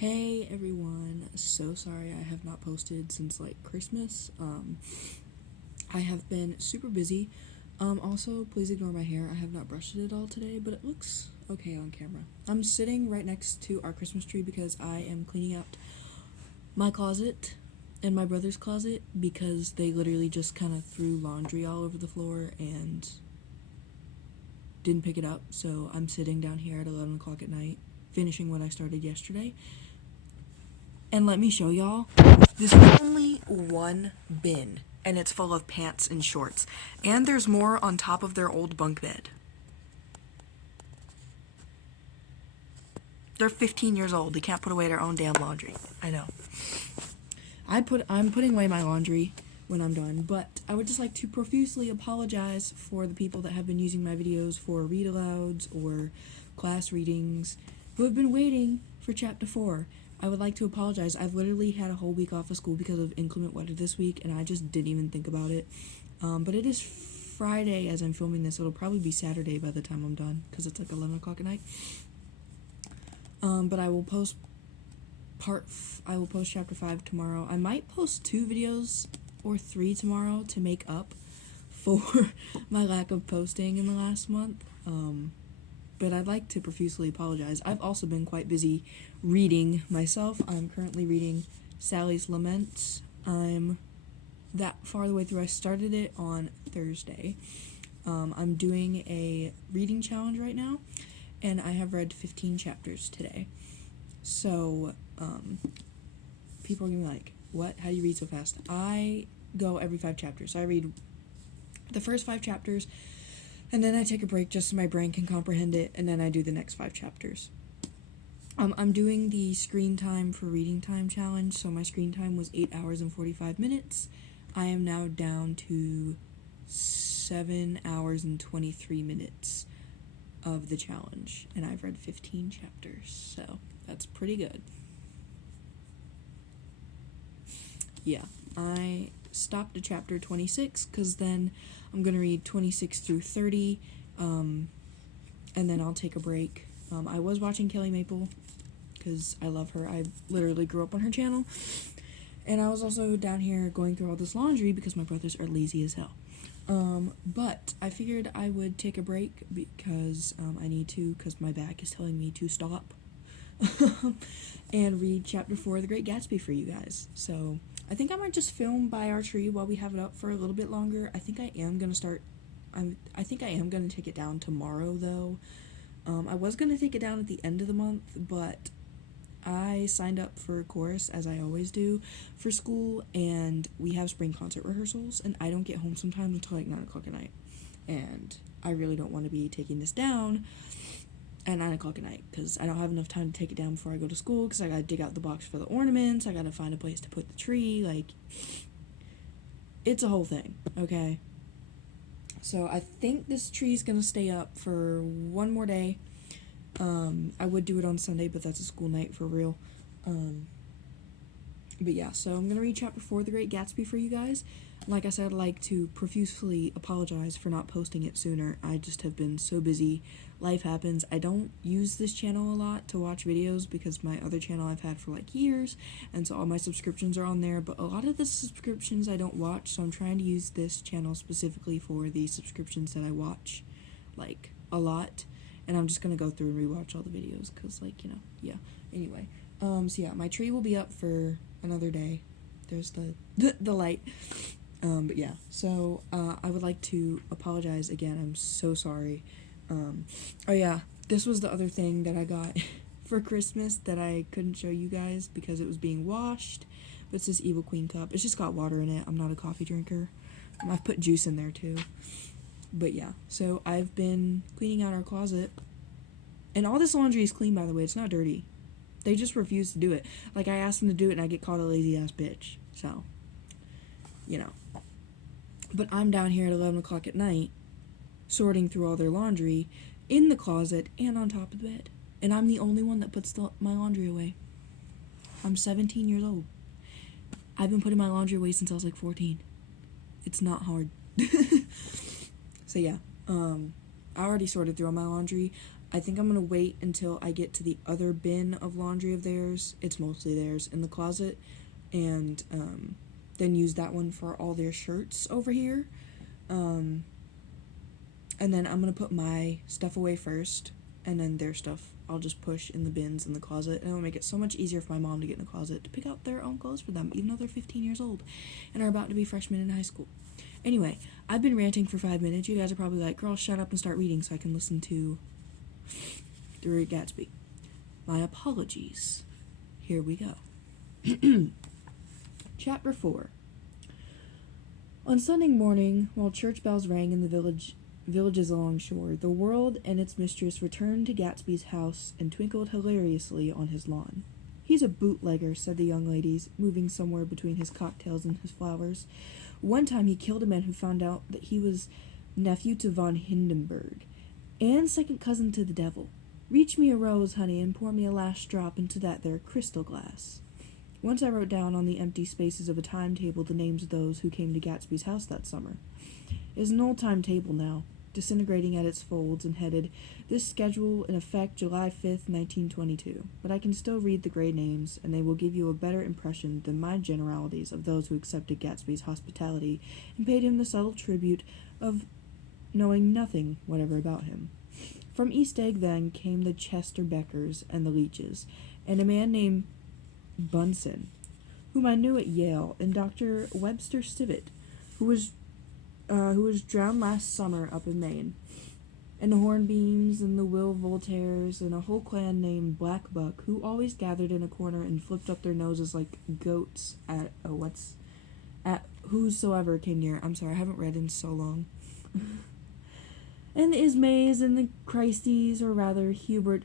Hey everyone, so sorry I have not posted since like Christmas. I have been super busy. Also, please ignore my hair. I have not brushed it at all today, but it looks okay on camera. I'm sitting right next to our Christmas tree because I am cleaning out my closet and my brother's closet because they literally just kind of threw laundry all over the floor and didn't pick it up. So I'm sitting down here at 11 o'clock at night, finishing what I started yesterday. And let me show y'all, this is only one bin, and it's full of pants and shorts. And there's more on top of their old bunk bed. They're 15 years old. They can't put away their own damn laundry. I know. I'm putting away my laundry when I'm done, but I would just like to profusely apologize for the people that have been using my videos for read-alouds or class readings who have been waiting for Chapter 4. I would like to apologize. I've literally had a whole week off of school because of inclement weather this week, and I just didn't even think about it. But it is Friday as I'm filming this. It'll probably be Saturday by the time I'm done, because it's like 11 o'clock at night. But I will post Chapter 5 tomorrow. I might post 2 videos or 3 tomorrow to make up for my lack of posting in the last month. But I'd like to profusely apologize. I've also been quite busy reading myself. I'm currently reading Sally's Laments. I'm that far the way through. I started it on Thursday. I'm doing a reading challenge right now, and I have read 15 chapters today. So, people are gonna be like, what? How do you read so fast? I go every 5 chapters. So I read the first 5 chapters, and then I take a break just so my brain can comprehend it, and then I do the next 5 chapters. I'm doing the screen time for reading time challenge, so my screen time was 8 hours and 45 minutes. I am now down to 7 hours and 23 minutes of the challenge, and I've read 15 chapters, so that's pretty good. Yeah, I stopped at chapter 26, because then I'm going to read 26 through 30, and then I'll take a break. I was watching Kelly Maple, because I love her. I literally grew up on her channel, and I was also down here going through all this laundry, because my brothers are lazy as hell. But I figured I would take a break, because I need to, because my back is telling me to stop, and read Chapter 4 of The Great Gatsby for you guys. So I think I might just film by our tree while we have it up for a little bit longer. I think I am going to take it down tomorrow, though. I was going to take it down at the end of the month, but I signed up for a course, as I always do, for school, and we have spring concert rehearsals, and I don't get home sometimes until like 9 o'clock at night. And I really don't want to be taking this down at 9 o'clock at night, because I don't have enough time to take it down before I go to school, because I gotta dig out the box for the ornaments, I gotta find a place to put the tree, like, it's a whole thing, okay? So I think this tree's gonna stay up for one more day. I would do it on Sunday, but that's a school night for real. But yeah, so I'm gonna read Chapter 4 of The Great Gatsby for you guys. Like I said, I'd like to profusely apologize for not posting it sooner. I just have been so busy. Life happens. I don't use this channel a lot to watch videos because my other channel I've had for like years, and so all my subscriptions are on there, but a lot of the subscriptions I don't watch, so I'm trying to use this channel specifically for the subscriptions that I watch, like, a lot, and I'm just gonna go through and rewatch all the videos, because, like, you know, yeah. Anyway, so yeah, my tree will be up for another day. There's the light. But yeah, so, I would like to apologize again. I'm so sorry. Oh yeah, this was the other thing that I got for Christmas that I couldn't show you guys because it was being washed. But it's this Evil Queen cup. It's just got water in it. I'm not a coffee drinker. I've put juice in there too. But yeah, so I've been cleaning out our closet. And all this laundry is clean, by the way. It's not dirty. They just refuse to do it. Like, I ask them to do it and I get called a lazy-ass bitch. So, you know. But I'm down here at 11 o'clock at night, sorting through all their laundry in the closet and on top of the bed. And I'm the only one that puts my laundry away. I'm 17 years old. I've been putting my laundry away since I was like 14. It's not hard. So yeah, I already sorted through all my laundry. I think I'm going to wait until I get to the other bin of laundry of theirs. It's mostly theirs in the closet. And then use that one for all their shirts over here. And then I'm going to put my stuff away first. And then their stuff I'll just push in the bins in the closet. And it'll make it so much easier for my mom to get in the closet to pick out their own clothes for them. Even though they're 15 years old and are about to be freshmen in high school. Anyway, I've been ranting for 5 minutes. You guys are probably like, girl, shut up and start reading so I can listen to The Great Gatsby. My apologies. Here we go. Chapter 4. On Sunday morning, while church bells rang in the villages along shore, the world and its mistress returned to Gatsby's house and twinkled hilariously on his lawn. He's a bootlegger, said the young ladies, moving somewhere between his cocktails and his flowers. One time he killed a man who found out that he was nephew to von Hindenburg, and second cousin to the devil. Reach me a rose, honey, and pour me a last drop into that there crystal glass. Once I wrote down on the empty spaces of a timetable the names of those who came to Gatsby's house that summer. It is an old timetable now, disintegrating at its folds, and headed, "This schedule in effect July 5th, 1922. But I can still read the gray names, and they will give you a better impression than my generalities of those who accepted Gatsby's hospitality and paid him the subtle tribute of knowing nothing whatever about him. From East Egg, then, came the Chester Beckers and the Leaches, and a man named Bunsen, whom I knew at Yale, and Dr. Webster Stivitt, who was drowned last summer up in Maine, and the Hornbeams and the Will Voltaires, and a whole clan named Black Buck, who always gathered in a corner and flipped up their noses like goats at whosoever came near. I'm sorry, I haven't read in so long. And the Ismays and the Christies, or rather Hubert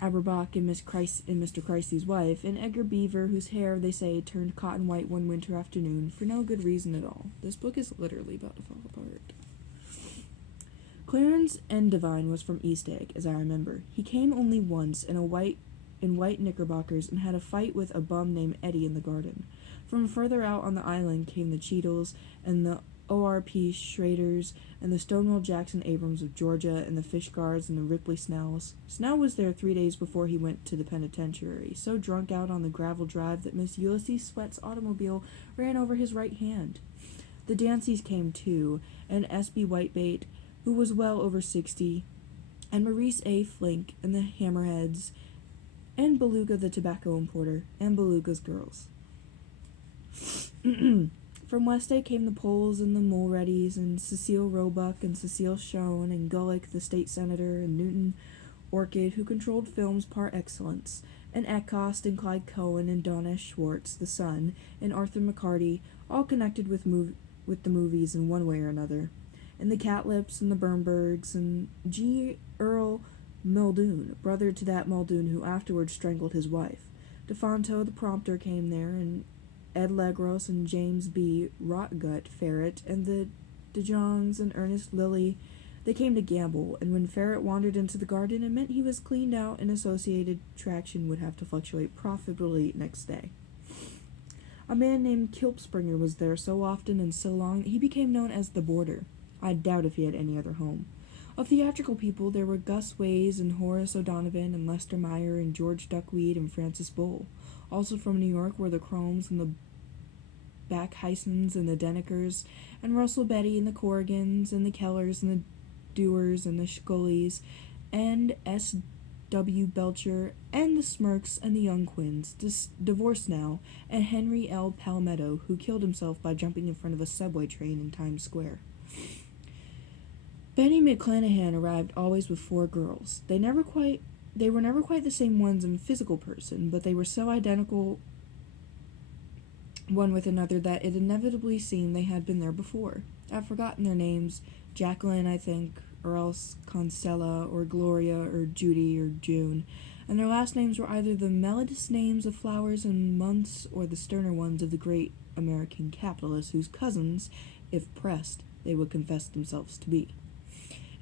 Aberbach and Mr. Christie's wife, and Edgar Beaver, whose hair, they say, turned cotton white one winter afternoon, for no good reason at all. This book is literally about to fall apart. Clarence Endivine was from East Egg, as I remember. He came only once in white knickerbockers and had a fight with a bum named Eddie in the garden. From further out on the island came the Cheadles and the O.R.P. Schraders and the Stonewall Jackson Abrams of Georgia and the Fishguards and the Ripley Snells. Snell was there 3 days before he went to the penitentiary, so drunk out on the gravel drive that Miss Ulysses Sweat's automobile ran over his right hand. The Danceys came too, and S.B. Whitebait, who was well over 60, and Maurice A. Flink and the Hammerheads, and Beluga the tobacco importer, and Beluga's girls. From West Egg came the Poles and the Mulreadys, and Cecile Roebuck and Cecile Schoen, and Gulick, the state senator, and Newton Orchid, who controlled films par excellence, and Eckhost and Clyde Cohen and Don S. Schwartz, the son, and Arthur McCarty, all connected with the movies in one way or another, and the Catlips and the Bernbergs, and G. Earl Muldoon, brother to that Muldoon who afterwards strangled his wife. DeFonto the prompter came there, and Ed Legros and James B. Rotgut Ferret, and the De Jongs and Ernest Lilly. They came to gamble, and when Ferret wandered into the garden, it meant he was cleaned out, and associated traction would have to fluctuate profitably next day. A man named Kilpspringer was there so often and so long that he became known as the Boarder. I doubt if he had any other home. Of theatrical people, there were Gus Ways and Horace O'Donovan and Lester Meyer and George Duckweed and Francis Bull. Also from New York were the Cromes and the Backhysons and the Denekers, and Russell Betty and the Corrigans and the Kellers and the Dewars and the Scullies, and S. W. Belcher and the Smirks and the Young Quins, divorced now, and Henry L. Palmetto, who killed himself by jumping in front of a subway train in Times Square. Benny McClanahan arrived always with 4 girls. They were never quite the same ones in physical person, but they were so identical one with another that it inevitably seemed they had been there before. I've forgotten their names. Jacqueline, I think, or else Constella, or Gloria, or Judy, or June, and their last names were either the melodious names of flowers and months or the sterner ones of the great American capitalists whose cousins, if pressed, they would confess themselves to be.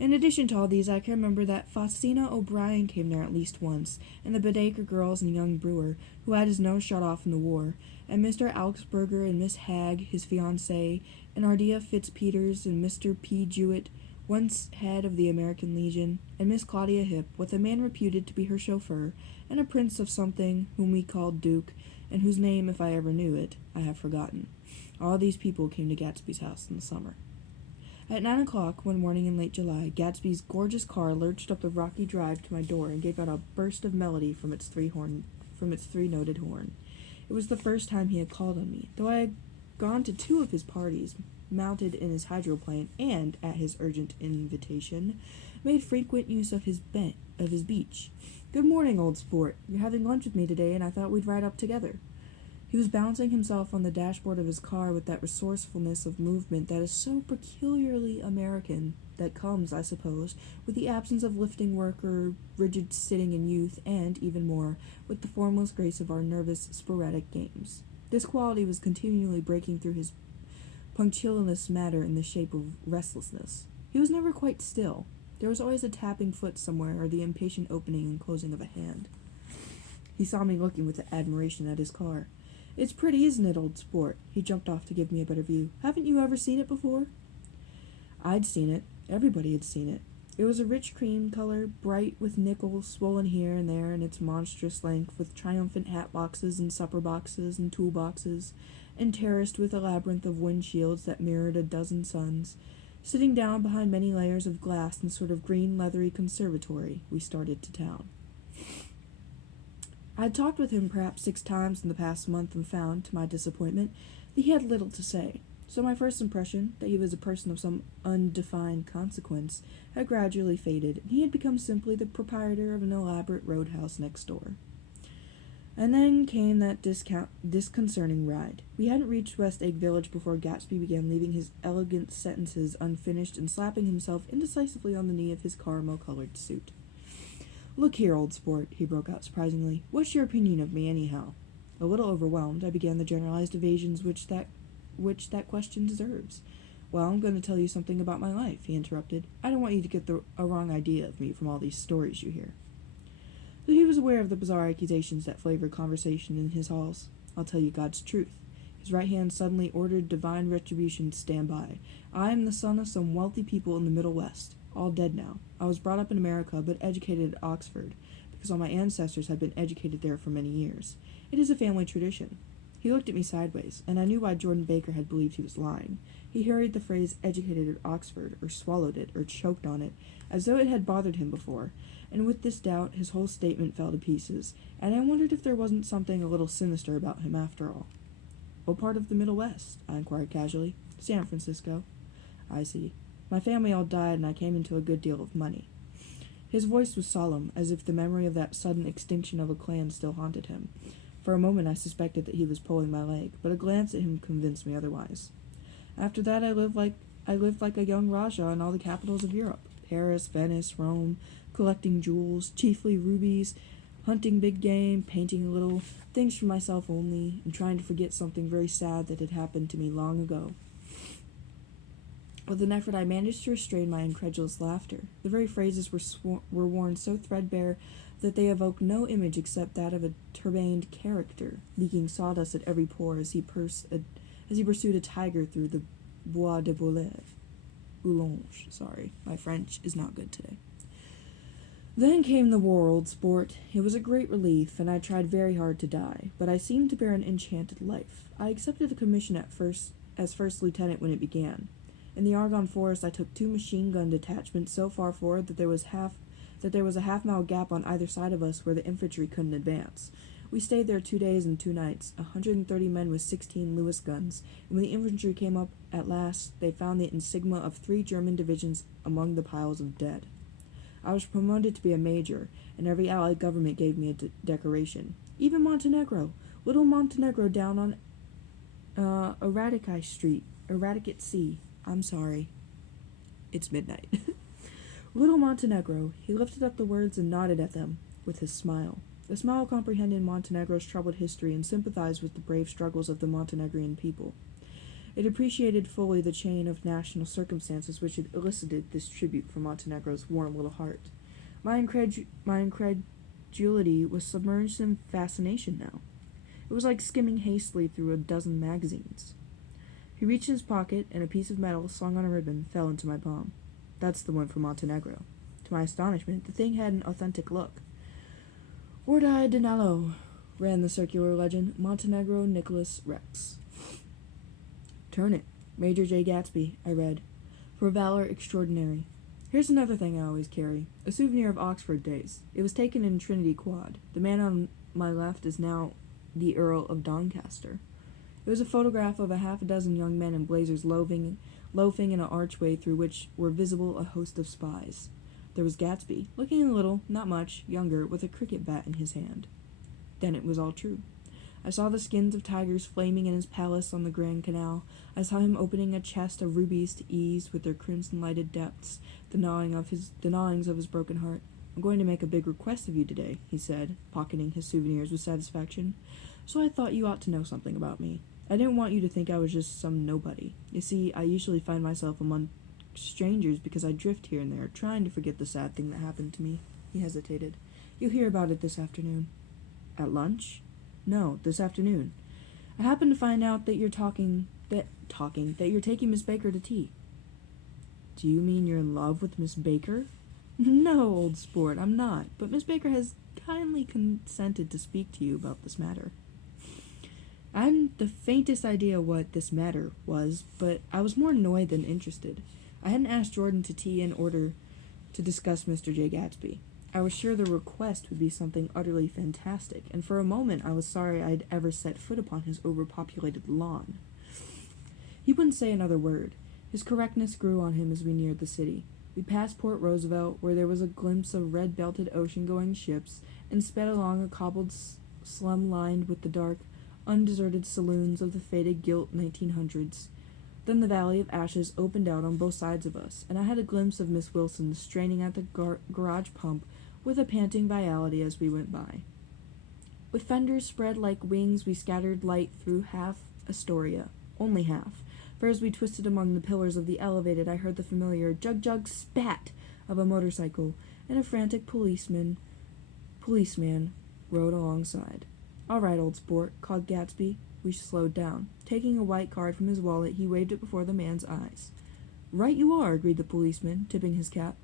In addition to all these, I can remember that Faustina O'Brien came there at least once, and the Baedeker girls and young Brewer, who had his nose shot off in the war, and Mr. Augsburger and Miss Hagg, his fiancée, and Ardea Fitzpeters and Mr. P. Jewett, once head of the American Legion, and Miss Claudia Hip, with a man reputed to be her chauffeur, and a prince of something whom we called Duke, and whose name, if I ever knew it, I have forgotten. All these people came to Gatsby's house in the summer. At 9 o'clock one morning in late July, Gatsby's gorgeous car lurched up the rocky drive to my door and gave out a burst of melody from its three-noted horn. It was the first time he had called on me, though I had gone to 2 of his parties, mounted in his hydroplane, and, at his urgent invitation, made frequent use of his beach. "Good morning, old sport. You're having lunch with me today, and I thought we'd ride up together." He was balancing himself on the dashboard of his car with that resourcefulness of movement that is so peculiarly American, that comes, I suppose, with the absence of lifting work or rigid sitting in youth, and, even more, with the formless grace of our nervous, sporadic games. This quality was continually breaking through his punctilious matter in the shape of restlessness. He was never quite still. There was always a tapping foot somewhere, or the impatient opening and closing of a hand. He saw me looking with admiration at his car. "It's pretty, isn't it, old sport?" He jumped off to give me a better view. "Haven't you ever seen it before?" I'd seen it. Everybody had seen it. It was a rich cream color, bright with nickels swollen here and there in its monstrous length, with triumphant hat boxes and supper boxes and tool boxes, and terraced with a labyrinth of windshields that mirrored a dozen suns. Sitting down behind many layers of glass in a sort of green leathery conservatory, we started to town. I had talked with him perhaps 6 times in the past month and found, to my disappointment, that he had little to say. So my first impression, that he was a person of some undefined consequence, had gradually faded, and he had become simply the proprietor of an elaborate roadhouse next door. And then came that disconcerting ride. We hadn't reached West Egg Village before Gatsby began leaving his elegant sentences unfinished and slapping himself indecisively on the knee of his caramel-colored suit. "Look here, old sport," he broke out surprisingly. "What's your opinion of me, anyhow?" A little overwhelmed, I began the generalized evasions which that question deserves. "Well, I'm going to tell you something about my life," he interrupted. "I don't want you to get a wrong idea of me from all these stories you hear." So he was aware of the bizarre accusations that flavored conversation in his halls. "I'll tell you God's truth." His right hand suddenly ordered divine retribution to stand by. "I am the son of some wealthy people in the Middle West. All dead now. I was brought up in America, but educated at Oxford, because all my ancestors had been educated there for many years. It is a family tradition." He looked at me sideways, and I knew why Jordan Baker had believed he was lying. He hurried the phrase "educated at Oxford," or swallowed it, or choked on it, as though it had bothered him before, and with this doubt his whole statement fell to pieces, and I wondered if there wasn't something a little sinister about him after all. "What part of the Middle West?" I inquired casually. "San Francisco." "I see. My family all died, and I came into a good deal of money." His voice was solemn, as if the memory of that sudden extinction of a clan still haunted him. For a moment I suspected that he was pulling my leg, but a glance at him convinced me otherwise. "After that I lived like a young Rajah in all the capitals of Europe. Paris, Venice, Rome, collecting jewels, chiefly rubies, hunting big game, painting little things for myself only, and trying to forget something very sad that had happened to me long ago." With an effort I managed to restrain my incredulous laughter. The very phrases were worn so threadbare that they evoked no image except that of a turbaned character, leaking sawdust at every pore as he pursued a tiger through the Bois de Boulogne. Sorry, my French is not good today. Then came the war, old sport. It was a great relief, and I tried very hard to die, but I seemed to bear an enchanted life. I accepted a commission as first lieutenant when it began. In the Argonne Forest I took 2 machine-gun detachments so far forward that there was a half-mile gap on either side of us where the infantry couldn't advance. We stayed there 2 days and 2 nights, 130 men with 16 Lewis guns, and when the infantry came up at last, they found the insignia of 3 German divisions among the piles of dead. I was promoted to be a major, and every Allied government gave me a decoration. Even Montenegro, little Montenegro down on Eradicate Sea. I'm sorry. It's midnight. Little Montenegro. He lifted up the words and nodded at them with his smile. The smile comprehended Montenegro's troubled history and sympathized with the brave struggles of the Montenegrin people. It appreciated fully the chain of national circumstances which had elicited this tribute from Montenegro's warm little heart. My incredulity was submerged in fascination now. It was like skimming hastily through a dozen magazines. He reached in his pocket, and a piece of metal, slung on a ribbon, fell into my palm. That's the one from Montenegro. To my astonishment, the thing had an authentic look. Ordi Danilo, ran the circular legend. Montenegro Nicholas Rex. Turn it. Major J. Gatsby, I read. For valor extraordinary. Here's another thing I always carry. A souvenir of Oxford days. It was taken in Trinity Quad. The man on my left is now the Earl of Doncaster. It was a photograph of a half a dozen young men in blazers loafing in an archway through which were visible a host of spies. There was Gatsby, looking a little, not much, younger, with a cricket bat in his hand. Then it was all true. I saw the skins of tigers flaming in his palace on the Grand Canal. I saw him opening a chest of rubies to ease with their crimson-lighted depths the gnawings of his broken heart. I'm going to make a big request of you today, he said, pocketing his souvenirs with satisfaction. So I thought you ought to know something about me. I didn't want you to think I was just some nobody. You see, I usually find myself among strangers because I drift here and there, trying to forget the sad thing that happened to me. He hesitated. You'll hear about it this afternoon. At lunch? No, this afternoon. I happened to find out that you're taking Miss Baker to tea. Do you mean you're in love with Miss Baker? No, old sport, I'm not, but Miss Baker has kindly consented to speak to you about this matter. I hadn't the faintest idea what this matter was, but I was more annoyed than interested. I hadn't asked Jordan to tea in order to discuss Mr. J. Gatsby. I was sure the request would be something utterly fantastic, and for a moment I was sorry I'd ever set foot upon his overpopulated lawn. He wouldn't say another word. His correctness grew on him as we neared the city. We passed Port Roosevelt, where there was a glimpse of red-belted ocean-going ships, and sped along a cobbled slum lined with the dark, undeserted saloons of the faded gilt 1900s. Then the Valley of Ashes opened out on both sides of us, and I had a glimpse of Miss Wilson straining at the garage pump with a panting vitality as we went by. With fenders spread like wings, we scattered light through half Astoria. Only half. For as we twisted among the pillars of the elevated, I heard the familiar jug-jug spat of a motorcycle, and a frantic policeman rode alongside. All right, old sport, called Gatsby. We slowed down. Taking a white card from his wallet, he waved it before the man's eyes. Right you are, agreed the policeman, tipping his cap.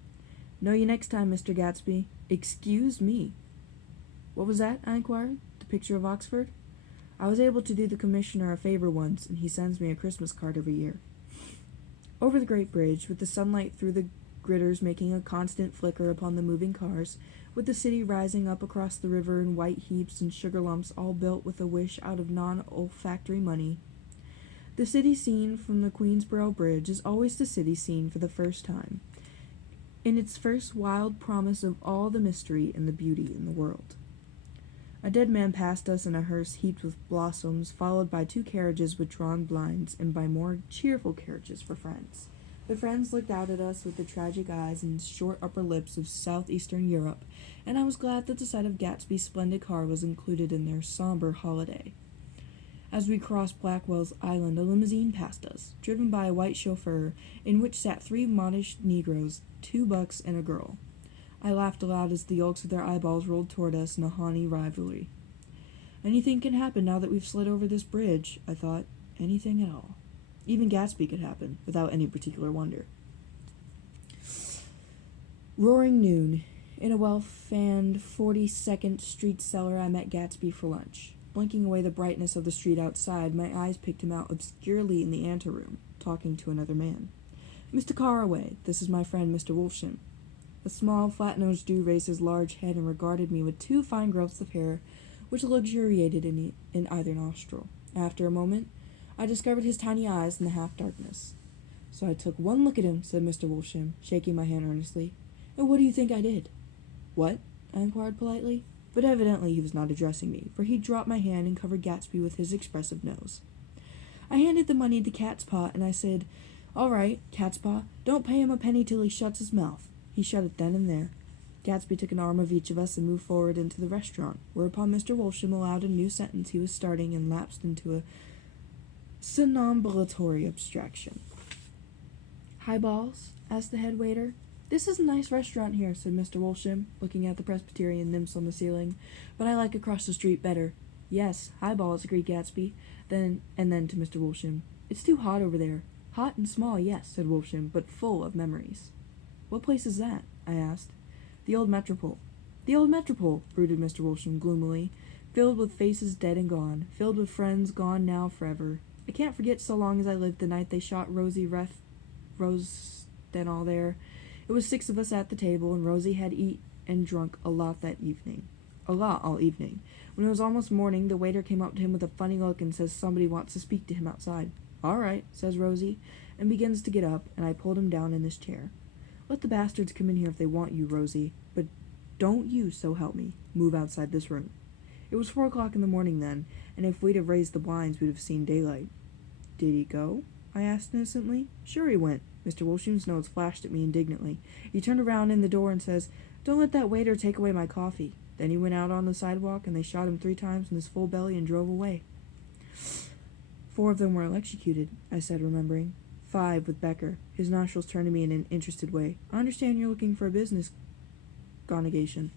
Know you next time, Mr. Gatsby. Excuse me. What was that? I inquired. The picture of Oxford? I was able to do the commissioner a favor once, and he sends me a Christmas card every year. Over the great bridge, with the sunlight through the gritters making a constant flicker upon the moving cars, with the city rising up across the river in white heaps and sugar lumps all built with a wish out of non-olfactory money. The city scene from the Queensboro Bridge is always the city scene for the first time, in its first wild promise of all the mystery and the beauty in the world. A dead man passed us in a hearse heaped with blossoms, followed by 2 carriages with drawn blinds, and by more cheerful carriages for friends. The friends looked out at us with the tragic eyes and short upper lips of southeastern Europe, and I was glad that the sight of Gatsby's splendid car was included in their somber holiday. As we crossed Blackwell's Island, a limousine passed us, driven by a white chauffeur, in which sat 3 modish Negroes, 2 bucks and a girl. I laughed aloud as the yolks of their eyeballs rolled toward us in a haughty rivalry. Anything can happen now that we've slid over this bridge, I thought. Anything at all. Even Gatsby could happen, without any particular wonder. Roaring noon. In a well-fanned 42nd Street cellar, I met Gatsby for lunch. Blinking away the brightness of the street outside, my eyes picked him out obscurely in the anteroom, talking to another man. Mr. Carraway, this is my friend Mr. Wolfsham. A small, flat-nosed Jew raised his large head and regarded me with 2 fine growths of hair, which luxuriated in either nostril. After a moment, I discovered his tiny eyes in the half-darkness. So I took one look at him, said Mr. Wolfsham, shaking my hand earnestly. And what do you think I did? What? I inquired politely. But evidently he was not addressing me, for he dropped my hand and covered Gatsby with his expressive nose. I handed the money to Catspaw, and I said, All right, Catspaw, don't pay him a penny till he shuts his mouth. He shut it then and there. Gatsby took an arm of each of us and moved forward into the restaurant, whereupon Mr. Wolfsham allowed a new sentence he was starting and lapsed into a somnambulatory abstraction. Highballs? Asked the head waiter. This is a nice restaurant here, said Mr. Wolfsham, looking at the Presbyterian nymphs on the ceiling, but I like across the street better. Yes, highballs, agreed Gatsby, then to Mr. Wolfsham. It's too hot over there. Hot and small, yes, said Wolfsham, but full of memories. What place is that? I asked. The old Metropole. The old Metropole, brooded Mr. Wolsham gloomily, filled with faces dead and gone, filled with friends gone now forever. I can't forget so long as I lived the night they shot Rose then all there. It was 6 of us at the table, and Rosie had eat and drunk a lot that evening. A lot all evening. When it was almost morning, the waiter came up to him with a funny look and says somebody wants to speak to him outside. All right, says Rosie, and begins to get up, and I pulled him down in his chair. Let the bastards come in here if they want you, Rosie, but don't you, so help me, move outside this room. It was 4 o'clock in the morning then, and if we'd have raised the blinds, we'd have seen daylight. Did he go? I asked innocently. Sure he went. Mr. Wolsham's nose flashed at me indignantly. He turned around in the door and says, Don't let that waiter take away my coffee. Then he went out on the sidewalk, and they shot him 3 times in his full belly and drove away. 4 of them were electrocuted, I said, remembering. 5 with Becker. His nostrils turned to me in an interested way. I understand you're looking for a business congregation.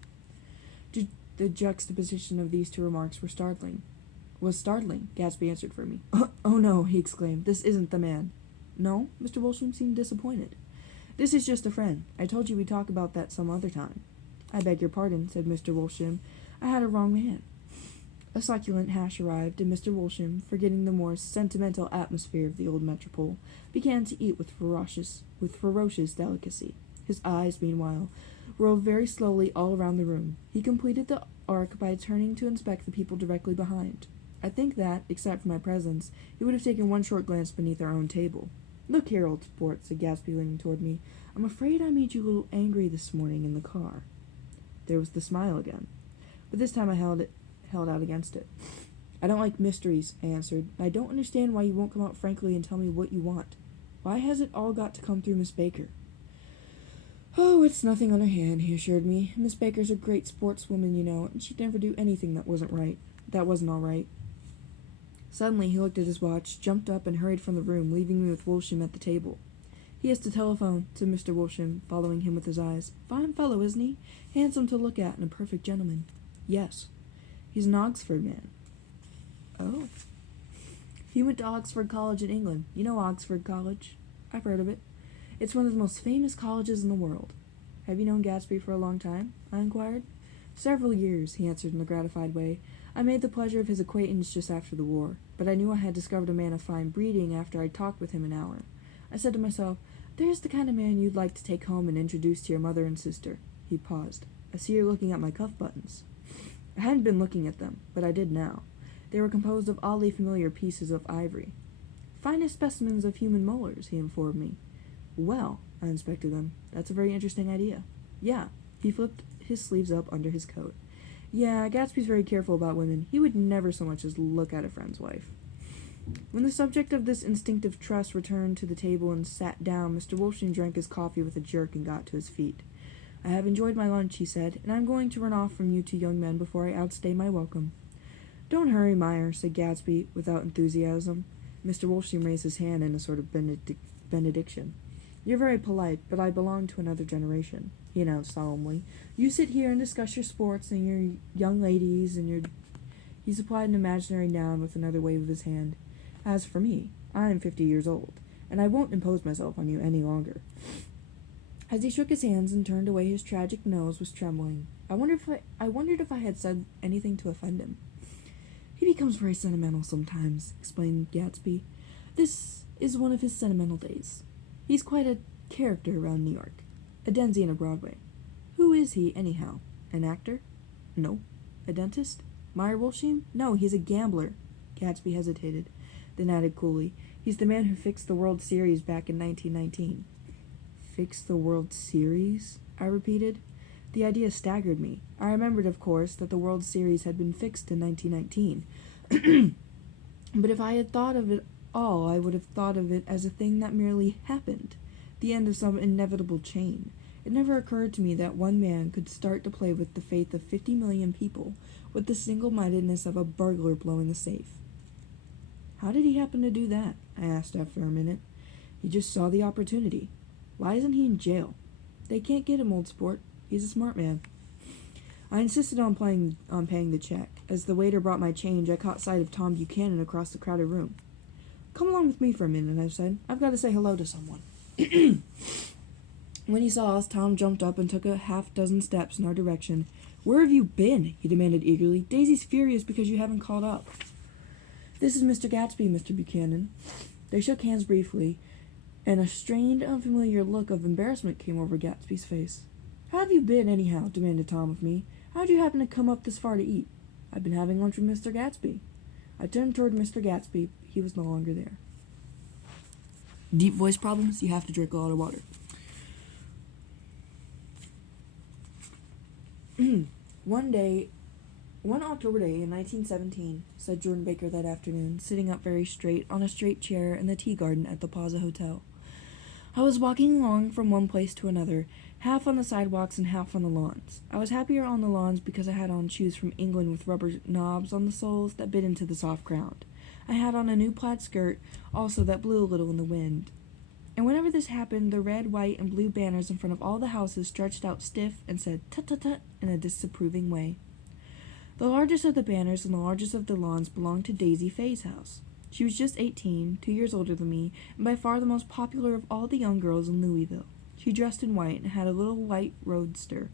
The juxtaposition of these 2 remarks was startling. Gatsby answered for me. Oh no, he exclaimed. This isn't the man. No? Mr. Wolsham seemed disappointed. This is just a friend. I told you we'd talk about that some other time. I beg your pardon, said Mr. Wolsham. I had a wrong man. A succulent hash arrived, and Mr. Wolsham, forgetting the more sentimental atmosphere of the old metropole, began to eat with ferocious delicacy. His eyes, meanwhile, rolled very slowly all around the room. He completed the arc by turning to inspect the people directly behind. I think that, except for my presence, he would have taken one short glance beneath our own table. Look here, old sport, said Gatsby, leaning toward me. I'm afraid I made you a little angry this morning in the car. There was the smile again, but this time I held out against it. I don't like mysteries, I answered. I don't understand why you won't come out frankly and tell me what you want. Why has it all got to come through Miss Baker? Oh, it's nothing on her hand, he assured me. Miss Baker's a great sportswoman, you know, and she'd never do anything that wasn't all right. Suddenly he looked at his watch, jumped up, and hurried from the room, leaving me with Wolsham at the table. He has to telephone, said Mr. Wolsham, following him with his eyes. Fine fellow, isn't he? Handsome to look at, and a perfect gentleman. Yes. He's an Oxford man. Oh. He went to Oxford College in England. You know Oxford College? I've heard of it. It's one of the most famous colleges in the world. Have you known Gatsby for a long time? I inquired. Several years, he answered in a gratified way. I made the pleasure of his acquaintance just after the war, but I knew I had discovered a man of fine breeding after I'd talked with him an hour. I said to myself, there's the kind of man you'd like to take home and introduce to your mother and sister. He paused. I see you're looking at my cuff buttons. I hadn't been looking at them, but I did now. They were composed of oddly familiar pieces of ivory. Finest specimens of human molars, he informed me. Well, I inspected them. That's a very interesting idea. Yeah, he flipped his sleeves up under his coat. Yeah, Gatsby's very careful about women. He would never so much as look at a friend's wife. When the subject of this instinctive trust returned to the table and sat down, Mr. Wolsham drank his coffee with a jerk and got to his feet. I have enjoyed my lunch, he said, and I'm going to run off from you 2 young men before I outstay my welcome. Don't hurry, Meyer, said Gatsby, without enthusiasm. Mr. Wolsham raised his hand in a sort of benediction. You're very polite, but I belong to another generation, he announced solemnly. You sit here and discuss your sports and your young ladies and your... He supplied an imaginary noun with another wave of his hand. As for me, I am 50 years old, and I won't impose myself on you any longer. As he shook his hands and turned away, his tragic nose was trembling. I wondered if I had said anything to offend him. He becomes very sentimental sometimes, explained Gatsby. This is one of his sentimental days. He's quite a character around New York. A Denzian of Broadway. Who is he, anyhow? An actor? No. A dentist? Meyer Wolsham? No, he's a gambler. Gatsby hesitated, then added coolly, he's the man who fixed the World Series back in 1919. Fixed the World Series? I repeated. The idea staggered me. I remembered, of course, that the World Series had been fixed in 1919. But if I had thought of it all, I would have thought of it as a thing that merely happened, the end of some inevitable chain. It never occurred to me that one man could start to play with the faith of 50 million people with the single-mindedness of a burglar blowing a safe. How did he happen to do that? I asked after a minute. He just saw the opportunity. Why isn't he in jail? They can't get him, old sport. He's a smart man. I insisted on paying the check. As the waiter brought my change, I caught sight of Tom Buchanan across the crowded room. Come along with me for a minute, I said. I've got to say hello to someone. When he saw us, Tom jumped up and took a half-dozen steps in our direction. "Where have you been?" he demanded eagerly. "Daisy's furious because you haven't called up." "This is Mr. Gatsby, Mr. Buchanan." They shook hands briefly, and a strained, unfamiliar look of embarrassment came over Gatsby's face. "How have you been, anyhow?" demanded Tom of me. "How'd you happen to come up this far to eat?" "I've been having lunch with Mr. Gatsby." I turned toward Mr. Gatsby. He was no longer there. Deep voice problems? You have to drink a lot of water. One October day in 1917, said Jordan Baker that afternoon, sitting up very straight on a straight chair in the tea garden at the Plaza Hotel. I was walking along from one place to another, half on the sidewalks and half on the lawns. I was happier on the lawns because I had on shoes from England with rubber knobs on the soles that bit into the soft ground. I had on a new plaid skirt, also, that blew a little in the wind. And whenever this happened, the red, white, and blue banners in front of all the houses stretched out stiff and said tut-tut-tut in a disapproving way. The largest of the banners and the largest of the lawns belonged to Daisy Faye's house. She was just 18, 2 years older than me, and by far the most popular of all the young girls in Louisville. She dressed in white and had a little white roadster.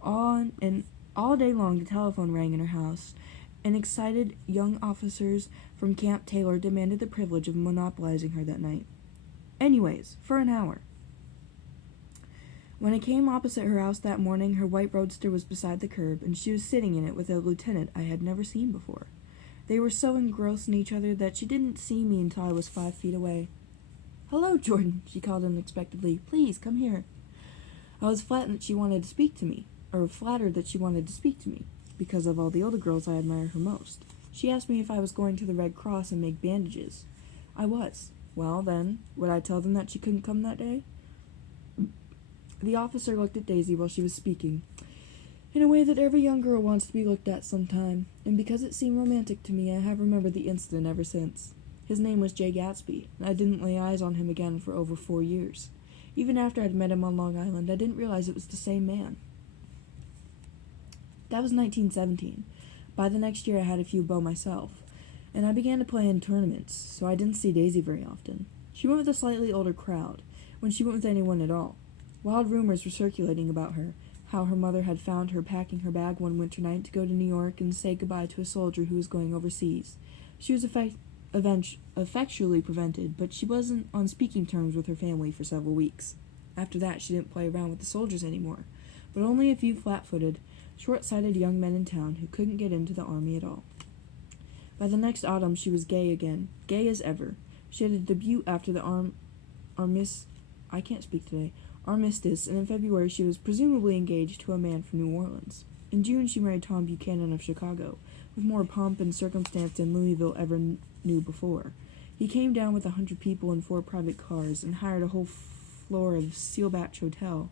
All day long the telephone rang in her house, and excited young officers from Camp Taylor demanded the privilege of monopolizing her that night. Anyways, for an hour. When I came opposite her house that morning, her white roadster was beside the curb, and she was sitting in it with a lieutenant I had never seen before. They were so engrossed in each other that she didn't see me until I was 5 feet away. "Hello, Jordan," she called unexpectedly. "Please, come here." I was flattered that she wanted to speak to me, because of all the older girls I admired her most. She asked me if I was going to the Red Cross and make bandages. I was. Well, then, would I tell them that she couldn't come that day? The officer looked at Daisy while she was speaking, in a way that every young girl wants to be looked at sometime, and because it seemed romantic to me, I have remembered the incident ever since. His name was Jay Gatsby, and I didn't lay eyes on him again for over 4 years. Even after I'd met him on Long Island, I didn't realize it was the same man. That was 1917. By the next year, I had a few beaux myself, and I began to play in tournaments, so I didn't see Daisy very often. She went with a slightly older crowd, when she went with anyone at all. Wild rumors were circulating about her, how her mother had found her packing her bag one winter night to go to New York and say goodbye to a soldier who was going overseas. She was effectually prevented, but she wasn't on speaking terms with her family for several weeks. After that, she didn't play around with the soldiers anymore, but only a few flat-footed, short-sighted young men in town who couldn't get into the army at all. By the next autumn, she was gay again, gay as ever. She had a debut after the armistice, and in February she was presumably engaged to a man from New Orleans. In June she married Tom Buchanan of Chicago, with more pomp and circumstance than Louisville ever knew before. He came down with 100 people in 4 private cars and hired a whole floor of Sealbatch Hotel.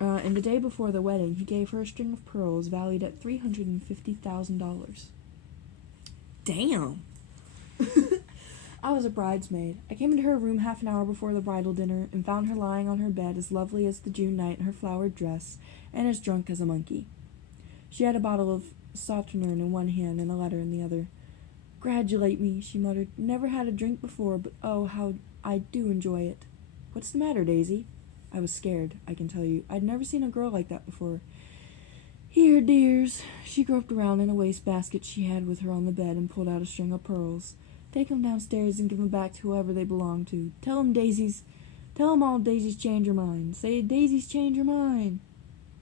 And the day before the wedding, he gave her a string of pearls valued at $350,000. Damn! I was a bridesmaid. I came into her room half an hour before the bridal dinner and found her lying on her bed as lovely as the June night in her flowered dress and as drunk as a monkey. She had a bottle of Sauterne in one hand and a letter in the other. "Gratulate me," she muttered. "Never had a drink before, but oh, how I do enjoy it." "What's the matter, Daisy?" I was scared, I can tell you. I'd never seen a girl like that before. "Here, dears." She groped around in a wastebasket she had with her on the bed and pulled out a string of pearls. "Take 'em downstairs and give 'em back to whoever they belong to. Tell 'em all Daisy's changed her mind. Say, Daisy's changed her mind."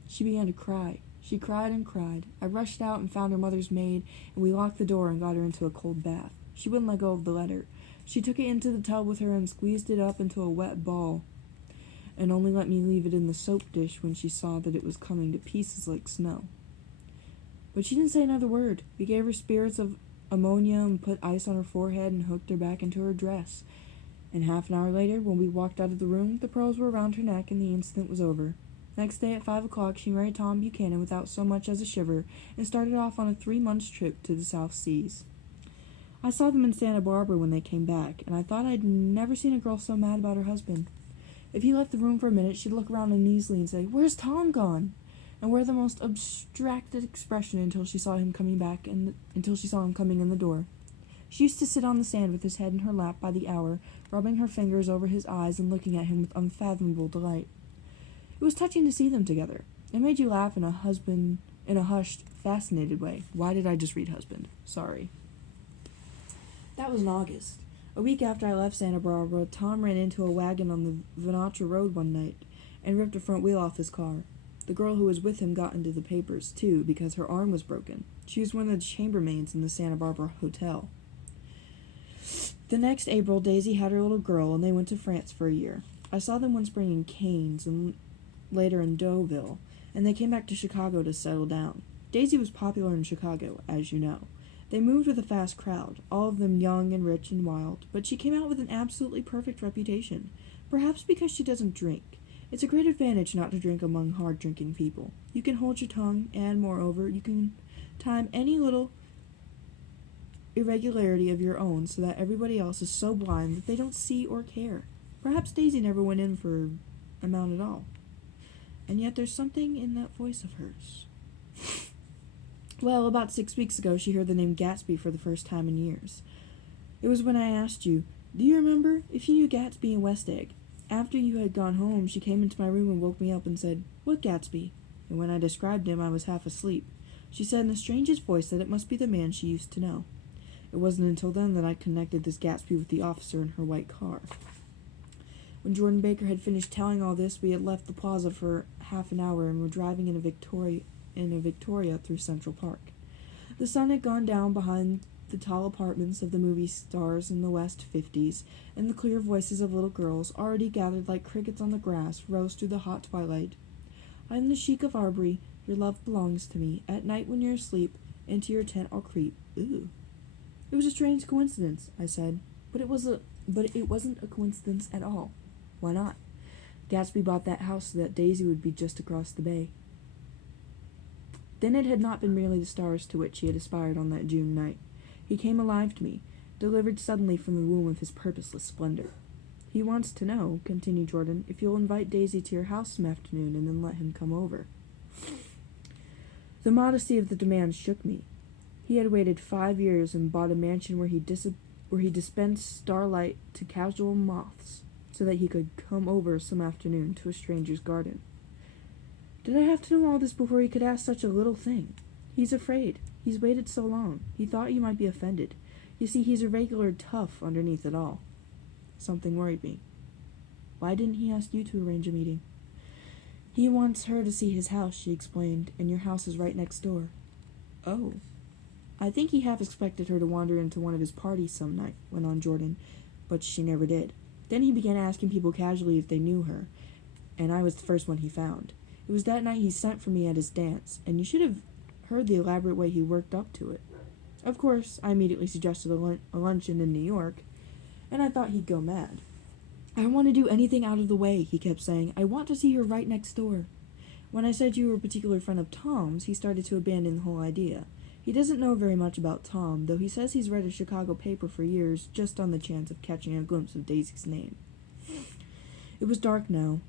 She began to cry. She cried and cried. I rushed out and found her mother's maid, and we locked the door and got her into a cold bath. She wouldn't let go of the letter. She took it into the tub with her and squeezed it up into a wet ball, and only let me leave it in the soap dish when she saw that it was coming to pieces like snow. But she didn't say another word. We gave her spirits of ammonia and put ice on her forehead and hooked her back into her dress. And half an hour later, when we walked out of the room, the pearls were around her neck and the incident was over. Next day at 5 o'clock, she married Tom Buchanan without so much as a shiver and started off on a 3-month trip to the South Seas. I saw them in Santa Barbara when they came back, and I thought I'd never seen a girl so mad about her husband. If he left the room for a minute, she'd look around uneasily and say, "Where's Tom gone?" and wear the most abstracted expression until she saw him coming in the door. She used to sit on the sand with his head in her lap by the hour, rubbing her fingers over his eyes and looking at him with unfathomable delight. It was touching to see them together. It made you laugh in a hushed, fascinated way. Why did I just read husband? Sorry. That was in August. A week after I left Santa Barbara, Tom ran into a wagon on the Venatra Road one night and ripped a front wheel off his car. The girl who was with him got into the papers, too, because her arm was broken. She was one of the chambermaids in the Santa Barbara hotel. The next April, Daisy had her little girl, and they went to France for a year. I saw them one spring in Cannes and later in Deauville, and they came back to Chicago to settle down. Daisy was popular in Chicago, as you know. They moved with a fast crowd, all of them young and rich and wild, but she came out with an absolutely perfect reputation, perhaps because she doesn't drink. It's a great advantage not to drink among hard-drinking people. You can hold your tongue, and, moreover, you can time any little irregularity of your own so that everybody else is so blind that they don't see or care. Perhaps Daisy never went in for amount at all. And yet there's something in that voice of hers. Well, about 6 weeks ago, she heard the name Gatsby for the first time in years. It was when I asked you, do you remember if you knew Gatsby in West Egg? After you had gone home, she came into my room and woke me up and said, "What Gatsby?" And when I described him, I was half asleep. She said in the strangest voice that it must be the man she used to know. It wasn't until then that I connected this Gatsby with the officer in her white car. When Jordan Baker had finished telling all this, we had left the plaza for half an hour and were driving in a Victoria through Central Park. The sun had gone down behind the tall apartments of the movie stars in the West 50s, and the clear voices of little girls, already gathered like crickets on the grass, rose through the hot twilight. I am the Sheik of Arbury, your love belongs to me. At night when you're asleep, into your tent I'll creep. Ooh. It was a strange coincidence, I said, but it wasn't a coincidence at all. Why not? Gatsby bought that house so that Daisy would be just across the bay. Then it had not been merely the stars to which he had aspired on that June night. He came alive to me, delivered suddenly from the womb of his purposeless splendor. He wants to know, continued Jordan, if you'll invite Daisy to your house some afternoon and then let him come over. The modesty of the demand shook me. He had waited 5 years and bought a mansion where he dispensed starlight to casual moths so that he could come over some afternoon to a stranger's garden. Did I have to know all this before he could ask such a little thing? He's afraid. He's waited so long. He thought you might be offended. You see, he's a regular tough underneath it all. Something worried me. Why didn't he ask you to arrange a meeting? He wants her to see his house, she explained, and your house is right next door. Oh. I think he half expected her to wander into one of his parties some night, went on Jordan, but she never did. Then he began asking people casually if they knew her, and I was the first one he found. It was that night he sent for me at his dance, and you should have heard the elaborate way he worked up to it. Of course, I immediately suggested a luncheon in New York, and I thought he'd go mad. I don't want to do anything out of the way, he kept saying. I want to see her right next door. When I said you were a particular friend of Tom's, he started to abandon the whole idea. He doesn't know very much about Tom, though he says he's read a Chicago paper for years just on the chance of catching a glimpse of Daisy's name. It was dark now,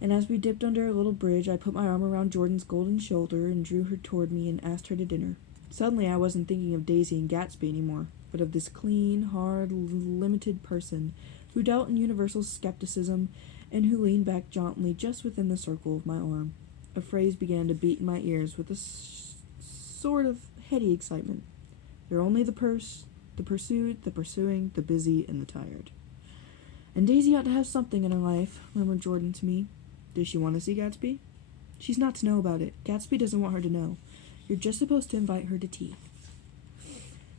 and as we dipped under a little bridge, I put my arm around Jordan's golden shoulder and drew her toward me and asked her to dinner. Suddenly I wasn't thinking of Daisy and Gatsby anymore, but of this clean, hard, limited person who dealt in universal skepticism and who leaned back jauntily just within the circle of my arm. A phrase began to beat in my ears with a sort of heady excitement. They're only the the pursued, the pursuing, the busy, and the tired. And Daisy ought to have something in her life, murmured Jordan to me. Does she want to see Gatsby? She's not to know about it. Gatsby doesn't want her to know. You're just supposed to invite her to tea.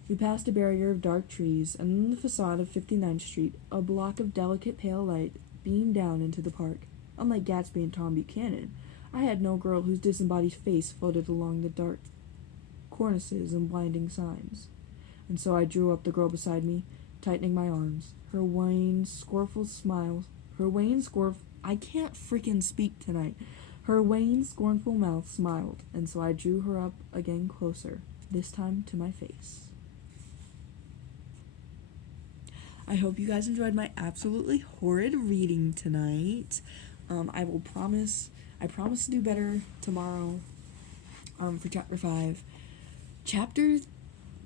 We passed a barrier of dark trees, and on the facade of 59th Street, a block of delicate pale light beamed down into the park. Unlike Gatsby and Tom Buchanan, I had no girl whose disembodied face floated along the dark cornices and blinding signs. And so I drew up the girl beside me, tightening my arms. I can't freaking speak tonight. Her wan, scornful mouth smiled, and so I drew her up again closer, this time to my face. I hope you guys enjoyed my absolutely horrid reading tonight. I promise to do better tomorrow, for chapter 5.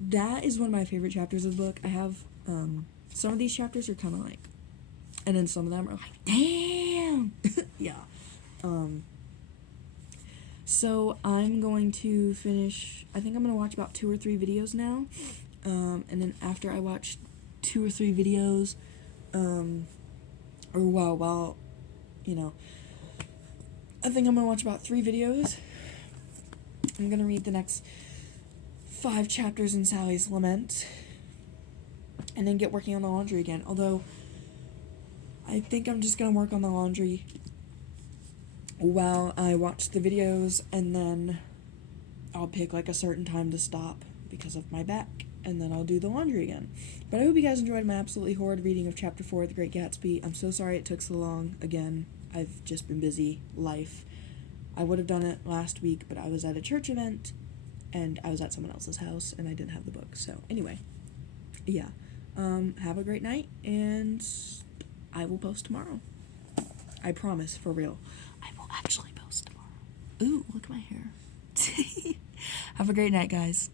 That is one of my favorite chapters of the book. I have, some of these chapters are kind of like, and then some of them are like, damn! Yeah. So I'm going to finish, I think I'm going to watch about 2 or 3 videos now, and then after I watch 2 or 3 videos, you know, I think I'm going to watch about 3 videos. I'm going to read the next 5 chapters in Sally's Lament, and then get working on the laundry again, although I think I'm just going to work on the laundry while I watch the videos, and then I'll pick like a certain time to stop because of my back, and then I'll do the laundry again. But I hope you guys enjoyed my absolutely horrid reading of Chapter 4 of The Great Gatsby. I'm so sorry it took so long. Again, I've just been busy. Life. I would have done it last week, but I was at a church event, and I was at someone else's house, and I didn't have the book. So, anyway. Yeah. Have a great night, and I will post tomorrow. I promise, for real. I will actually post tomorrow. Ooh, look at my hair. Have a great night, guys.